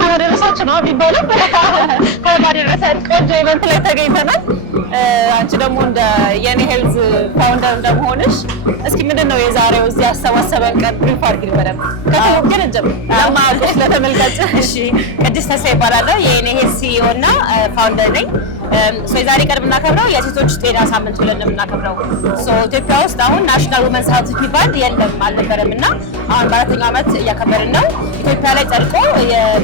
ማደረሳችሁ ነው የሚባለው። ከማደረሳችሁ ቆንጆ ኢቨንት ላይ ተገኝተናል። አንቺ ደግሞ እንደ የኔ ሄልዝ ፋውንደር እንደመሆንሽ እስኪ ምንድነው የዛሬው እዚህ ያሰባሰበን ቀን ብሪፍ አድርጊ በደንብ ከተሞክን እንጀምር ለማውቅሽ ለተመልካች። እሺ ቅድስት ተስፋ ይባላለሁ የኔ ሄልዝ ሲኢኦ እና ፋውንደር ነኝ። የዛሬ ቀን የምናከብረው የሴቶች ጤና ሳምንት ብለን ነው የምናከብረው። ኢትዮጵያ ውስጥ አሁን ናሽናል ውመንስ ሄልዝ የሚባል የለም አልነበረም እና አሁን በአራተኛው ዓመት እያከበርን ነው። ኢትዮጵያ ላይ ጸድቆ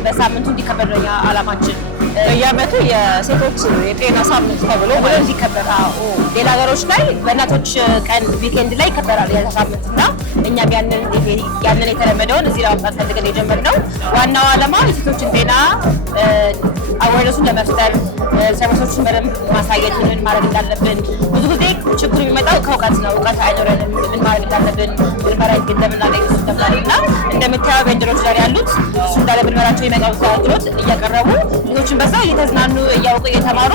በሳምንቱ እንዲከበር ነው ዓላማችን። በየዓመቱ የሴቶች የጤና ሳምንት ተብሎ ማለት ይከበራል። ሌላ ሀገሮች ላይ በእናቶች ቀን ዊኬንድ ላይ ይከበራል ያ ሳምንት እና እኛም ያንን የተለመደውን እዚህ ለማምጣት ፈልገን የጀመርነው ዋናው ዓላማ የሴቶችን ጤና አዌርነሱን ለመፍጠር ሰርቪሶችን በደንብ ማሳየት ምን ማድረግ እንዳለብን። ብዙ ጊዜ ችግሩ የሚመጣው ከእውቀት ነው። እውቀት አይኖረንም ምን ማድረግ እንዳለብን ምርመራ እንደምናገኝ እሱ እንደምናልና እንደምታየው ቬንደሮች ላይ ያሉት እሱ እንዳለ ምርመራቸው የመጣው አገልግሎት እያቀረቡ ልጆችን በዛ እየተዝናኑ እያወቁ እየተማሩ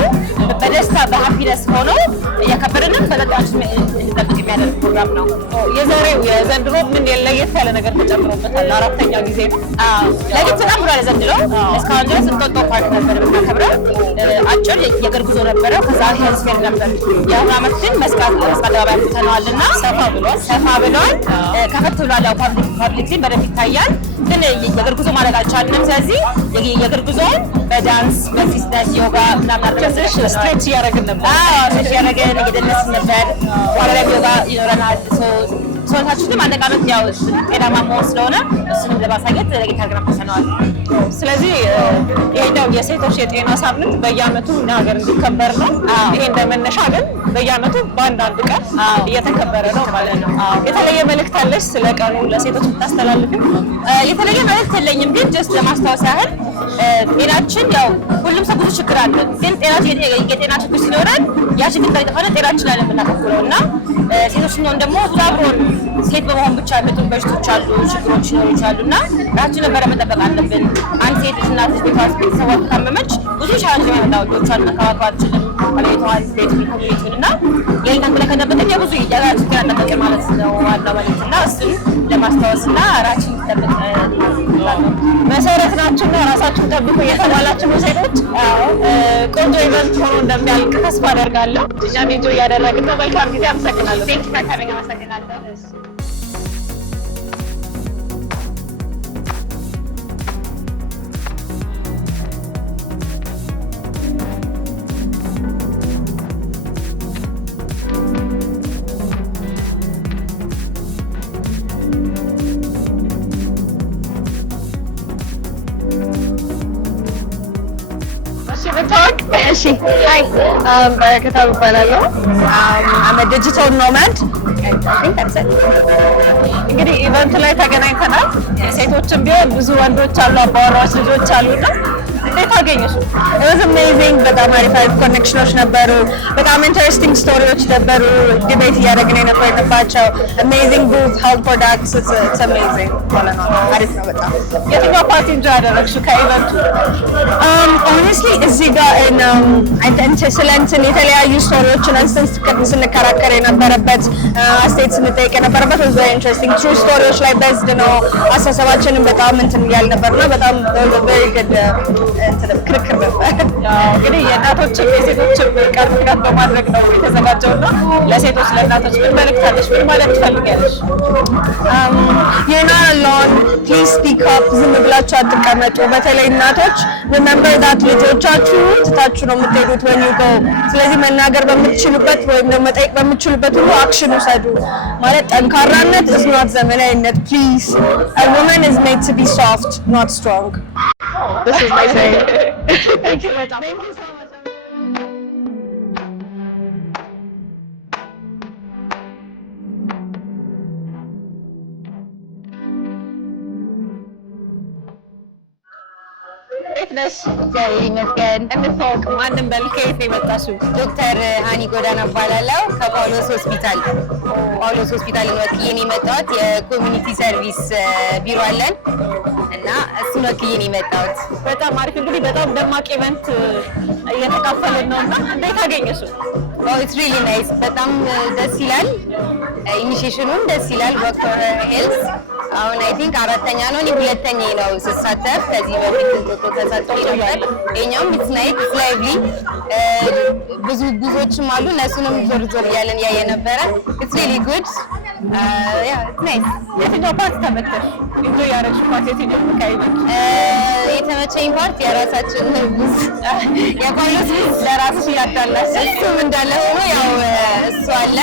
በደስታ በሀፒነስ ሆነው እያከበርንም በጠጣችን እንድንጠብቅ የሚያደርግ ፕሮግራም ነው። የዛሬው የዘንድሮ ምን ለየት ያለ ነገር ተጨምሮበታል? አራተኛ ጊዜ ነው። ለየት በጣም ብሏል ዘንድሮ። እስካሁን ድረስ እንጦጦ ፓርክ ነበር የምናከብረው። አጭር የእግር ጉዞ ነበረ። ከዛ ሄልዝ ፌር ነበር። የአሁኑ ዓመት ግን መስቀል አደባባይ ተተናልና ሰፋ ብሏል። ከፈት ብሏል። ያው ፓብሊክ በደንብ ይታያል። ግን የእግር ጉዞ ማድረግ አልቻልንም። ስለዚህ የእግር ጉዞውን በዳንስ በፊትነስ ዮጋ ምናምን አድርገን ስትሬች እያደረግን ነበር። ስትሬች እያደረግን እየደነስን ነበር። በኋላ ላይ ዮጋ ይኖረናል። ሰውነታችንም አነቃነት ያው ጤናማ መሆን ስለሆነ እሱንም ለማሳየት ለጌታ አድርገን አምጥተነዋል። ስለዚህ ይሄኛው የሴቶች የጤና ሳምንት በየዓመቱ እኛ ሀገር እንዲከበር ነው። ይሄ እንደመነሻ ግን በየዓመቱ በአንዳንድ ቀን እየተከበረ ነው ማለት ነው። የተለየ መልእክት አለሽ ስለ ቀኑ ለሴቶች የምታስተላልፊው? የተለየ መልእክት የለኝም፣ ግን ጀስት ለማስታወስ ያህል ጤናችን ያው ሁሉም ሰው ብዙ ችግር አለ፣ ግን የጤና ችግር ሲኖረን ያ ችግር ካልጠፋን ጤናችን ላይ የምናተኩረው እና ሴቶች ሲሆን ደግሞ ብዙ አብሮን ሴት በመሆን ብቻ የሚመጡ በሽቶች አሉ፣ ችግሮች ይኖሩ ይችላሉ እና ራሳችንን በደንብ መጠበቅ አለብን። አንድ ሴት እናት ቤቷ ውስጥ ቤተሰቧ ከታመመች ብዙ ቻለንጅ የሚመጣው ልጆቿን መንከባከብ አትችልም፣ ባለቤቷን፣ ቤቱን፣ ኮሚኒቲውን እና ሌላን ብለከነበትን የብዙ የራሳችን ጤና ጠበቅን ማለት ነው ዋና ማለት እና እሱን ለማስታወስ እና ራሳችን ጠብቅ መሰረት ናችሁ እና ራሳችሁን ጠብቁ እየተባላችሁ ነው ሴቶች። ቆንጆ ኢቨንት ሆኖ እንደሚያልቅ ተስፋ አደርጋለሁ። እኛም ኢንጆይ እያደረግን ነው። መልካም ጊዜ። አመሰግናለሁ። ቴንክ ፎር ካሚንግ። አመሰግናለሁ። Hi, በረከታ እባላለሁ። I'm a digital nomad. I think that's it. እንግዲህ ኢቨንት ላይ ተገናኝተናል። ሴቶችም ቢሆን ብዙ ወንዶች አሉ፣ አባወራዎች ልጆች አሉና እንዴት አገኘሽው? It was amazing. በጣም አሪፍ ኮኔክሽኖች ነበሩ። በጣም ኢንተረስቲንግ ስቶሪዎች ነበሩ። ዲቤት እያደረግን የነበርንባቸው amazing booth, health products. It's amazing. አሪፍ ነው በጣም። የትኛው ፓርቲ እንጆ ያደረግሽው ከኢቨንቱ? Honestly እዚህ ጋር ስለ እንትን የተለያዩ ስቶሪዎችን አንስተን ስንከራከር የነበረበት አስተያየት ስንጠይቅ የነበረበት was very interesting. True ስቶሪዎች ላይ በዝድ ነው። አሳሰባችንን በጣም እንትን እያልን ነበርና በጣም very good ክርክር ነበር። እንግዲህ የእናቶችም የሴቶችም ቀን ምክንያት በማድረግ ነው የተዘጋጀውና ለሴቶች ለእናቶች ምን መልእክት አለሽ? ምን ማለት ትፈልጊያለሽ? You're not alone. Please speak up. ዝም ብላችሁ አትቀመጡ። በተለይ እናቶች remember that ልጆቻችሁ ትታችሁ ነው የምትሄዱት when you go። ስለዚህ መናገር በምትችሉበት ወይም ደግሞ መጠየቅ በምትችሉበት ሁሉ አክሽን ውሰዱ። ማለት ጠንካራነት is not ዘመናዊነት. Please, a woman is made to be soft, not strong. This is my saying. Thank you so much. ነሽ? እግዚአብሔር ይመስገን። እንታወቅ። ማንም በል ከየት ነው የመጣሽው? ዶክተር ሃኒ ጎዳና እባላለሁ ከጳውሎስ ሆስፒታል ነው ወክዬ ነው የመጣሁት። የኮሚኒቲ ሰርቪስ ቢሮ አለን እና እሱን ወክዬ ነው የመጣሁት። በጣም አሪፍ። እንግዲህ በጣም ደማቅ ኢቨንት እየተካፈልን ነው እና እንዴት አገኘሽው? Oh, it's really nice. በጣም ደስ ይላል። ኢኒሺዬሽኑም ደስ ይላል። ወክ ፎር ሄልዝ አሁን አይ ቲንክ አራተኛ ነው፣ እኔ ሁለተኛ ነው ስሳተፍ። ከዚህ በፊት እንጦጦ ተሳትፎ ነበር። የኛውም ኢትስ ናይስ ኢትስ ላይቭሊ ብዙ ጉዞችም አሉ። እነሱንም ዞር ዞር እያለን ያየ ነበረ። ኢትስ ሪሊ ጉድ ያ ኢትስ ናይስ። የትኛው ፓርት ተመቸሽ? ኢንጆይ ያደረግሽ ፓርት የትኛው? የተመቸኝ ፓርት የራሳችን ህብስ የጳውሎስ ህብስ ለራስሽ ያዳላሽ እሱም እንዳለ ሆኖ ያው እሱ አለ።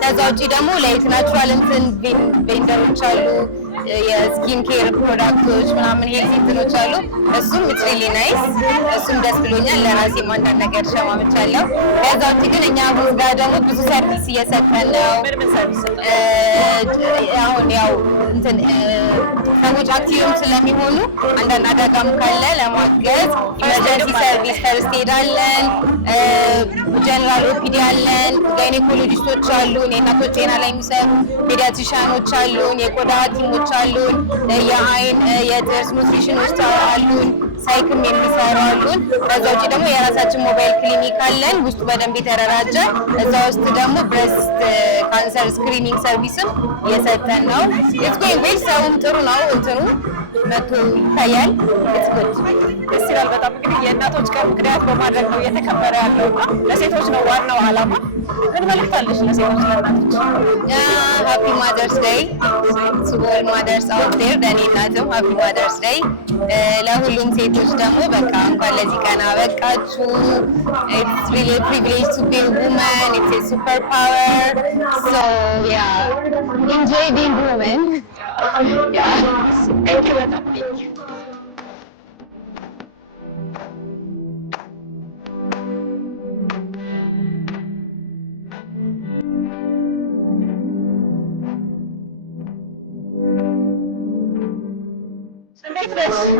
ከዛ ውጪ ደግሞ ላይት ናቹራል እንትን ቬንደሮች አሉ፣ የስኪን ኬር ፕሮዳክቶች ምናምን ሄልዚ እንትኖች አሉ። እሱም ኢትስ ሪሊ ናይስ። እሱም ደስ ብሎኛል። ለራሴም አንዳንድ ነገር ሸማምቻለሁ። ከዛ ውጪ ግን እኛ ቡዝ ጋር ደግሞ ብዙ ሰርቪስ እየሰጠን ነው። አሁን ያው እንትን ሰዎች አክቲቭም ስለሚሆኑ አንዳንድ አደጋም ካለ ለማገዝ ኢመርጀንሲ ሰርቪስ ፈርስት ኤድ አለን፣ ጀነራል ኦፒዲ አለን፣ ጋይኔኮሎጂስቶች አሉን፣ የእናቶች ጤና ላይ የሚሰሩ ፔዲያትሪሻኖች አሉን፣ የቆዳ ሐኪሞች አሉን፣ የአይን የጥርስ ኑትሪሽኖች አሉን፣ ሳይክም የሚሰሩ አሉን። ከዛ ውጪ ደግሞ የራሳችን ሞባይል ክሊኒክ አለን፣ ውስጡ በደንብ የተደራጀ። እዛ ውስጥ ደግሞ ብሬስት ካንሰር ስክሪኒንግ ሰርቪስም እየሰጠን ነው። ኢትስ ጎይንግ ዌል። ሰውም ጥሩ ነው፣ እንትኑ መቶ ይታያል። ኢትስ ጉድ ደስ ይላል በጣም። እንግዲህ የእናቶች ቀን ምክንያት በማድረግ ነው እየተከበረ ያለውና ለሴቶች ነው ዋናው ዓላማ። ምን መልዕክት አለሽ ለሴቶች ለእናቶች? ሃፒ ማደርስ ዴይ ቱ ኦል ማደርስ አውት ዴር። ለእኔ እናትም ሃፒ ማደርስ ዴይ። ለሁሉም ሴቶች ደግሞ በቃ እንኳን ለዚህ ቀን አበቃችሁ። ኢትስ ሪሊ ፕሪቪሌጅ ቱ ቢ ውመን። ኢትስ ኤ ሱፐር ፓወር። ሶ ያ ኢንጆይ ቢንግ ውመን። ያ ቴንክ ዩ በጣም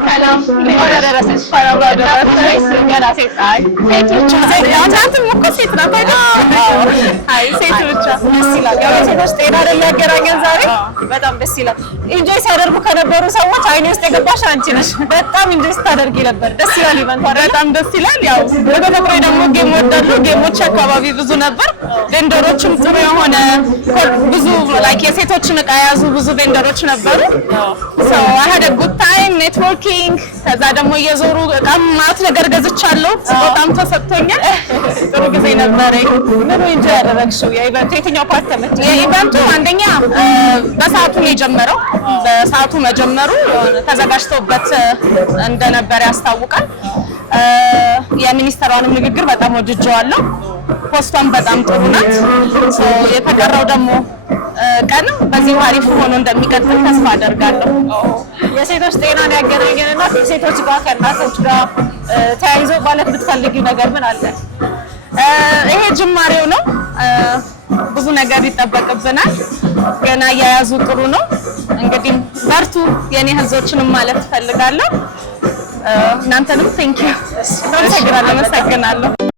ሰላም ደረሰሽ? ገና ሴት ሴቶች ትናንትም እኮ ሴት ናት አይደል? አይ ሴት ብቻ ደስ ይላል። ያው ሴቶች ጤና አይደል ያገናኘን ዛሬ። በጣም ደስ ይላል። ኢንጆይ ሲያደርጉ ከነበሩ ሰዎች አይኔ ውስጥ የገባሽ አንቺ ነሽ። በጣም ኢንጆይ ስታደርጊ ነበር። ደስ ይላል። ኢቨንቱ በጣም ደስ ይላል። ያው በተፈጥሮ ደግሞ ጌም ወዳሉ ጌሞች አካባቢ ብዙ ነበር። ቬንደሮችም ጥሩ የሆነ ብዙ ላይክ የሴቶችን ዕቃ የያዙ ብዙ ቬንደሮች ነበሩ። ሶ አይ ሃድ አ ጉድ ታይም ኔትወርኪንግ። ከዛ ደግሞ እየዞሩ በጣም ማት ነገር ገዝቻለሁ። በጣም ተሰጥቶኛል። ጥሩ ጊዜ ነበረኝ። ምን ኢንጆይ ያደረግሽው? የኢቨንቱ የትኛው ፓርት ተመቸሽ? የኢቨንቱ አንደኛ በሰዓቱ ነው የጀመረው። በሰዓቱ መጀመሩ ተዘጋጅተውበት እንደነበር ያስታውቃል። የሚኒስተሯንም ንግግር በጣም ወድጀዋለሁ። ፖስቷን በጣም ጥሩ ናት። የተቀረው ደግሞ ቀን በዚህ አሪፍ ሆኖ እንደሚቀጥል ተስፋ አደርጋለሁ። የሴቶች ጤናን ያገናኘንና ከሴቶች ጋር ከእናቶች ጋር ተያይዞ ማለት ብትፈልጊው ነገር ምን አለ? ይሄ ጅማሬው ነው። ብዙ ነገር ይጠበቅብናል። ገና እያያዙ ጥሩ ነው። እንግዲህ በርቱ የኔ ህዝቦችንም ማለት እፈልጋለሁ። እናንተንም ቴንክ ዩ አመሰግናለሁ።